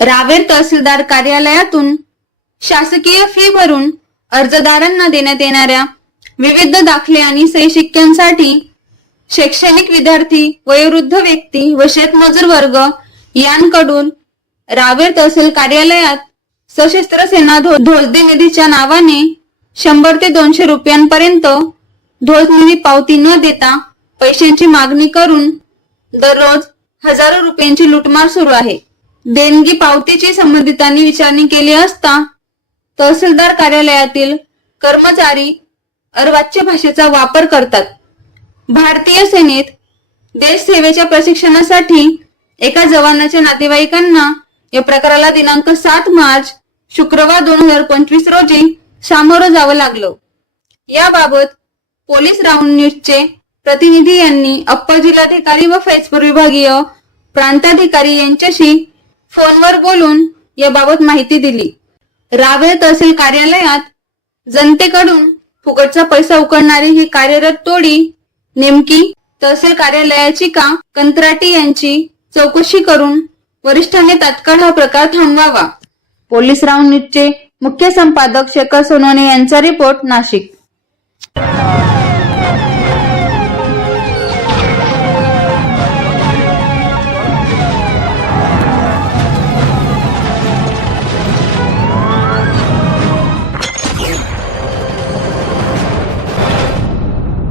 रावेर तहसीलदार कार्यालयातून शासकीय फी भरून अर्जदारांना देण्यात येणाऱ्या विविध दाखले आणि शैक्षिक्यांसाठी शैक्षणिक विद्यार्थी वयोवृद्ध व्यक्ती व शेतमजूर वर्ग यांकडून रावेर तहसील कार्यालयात सशस्त्र सेना ध्व- ध्वजदी निधीच्या नावाने शंभर ते दोनशे रुपयांपर्यंत ध्वज निधी पावती न देता पैशांची मागणी करून दररोज हजारो रुपयांची लुटमार सुरू आहे. देणगी पावतीची संबंधितांनी विचारणी केली असता तहसीलदार कार्यालयातील कर्मचारी अर्वाच्य भाषेचा वापर करतात. भारतीय सेनेत देश सेवेच्या प्रशिक्षणासाठी एका जवानाच्या नातेवाईकांना या प्रकाराला दिनांक सात मार्च शुक्रवार दोन हजार पंचवीस रोजी सामोरं जावं लागलं. याबाबत पोलीस राऊंड न्यूजचे प्रतिनिधी यांनी अप्पर जिल्हाधिकारी व फैजपूर विभागीय प्रांताधिकारी यांच्याशी फोनवर बोलून याबाबत माहिती दिली. रावेर तहसील कार्यालयात जनतेकडून फुकटचा पैसा उकळणारी ही कार्यरत टोळी नेमकी तहसील कार्यालयाची का कंत्राटी यांची चौकशी करून वरिष्ठांनी तात्काळ हा प्रकार थांबवावा. पोलीस राऊंड न्यूजचे मुख्य संपादक शेखर सोनोने यांचा रिपोर्ट नाशिक.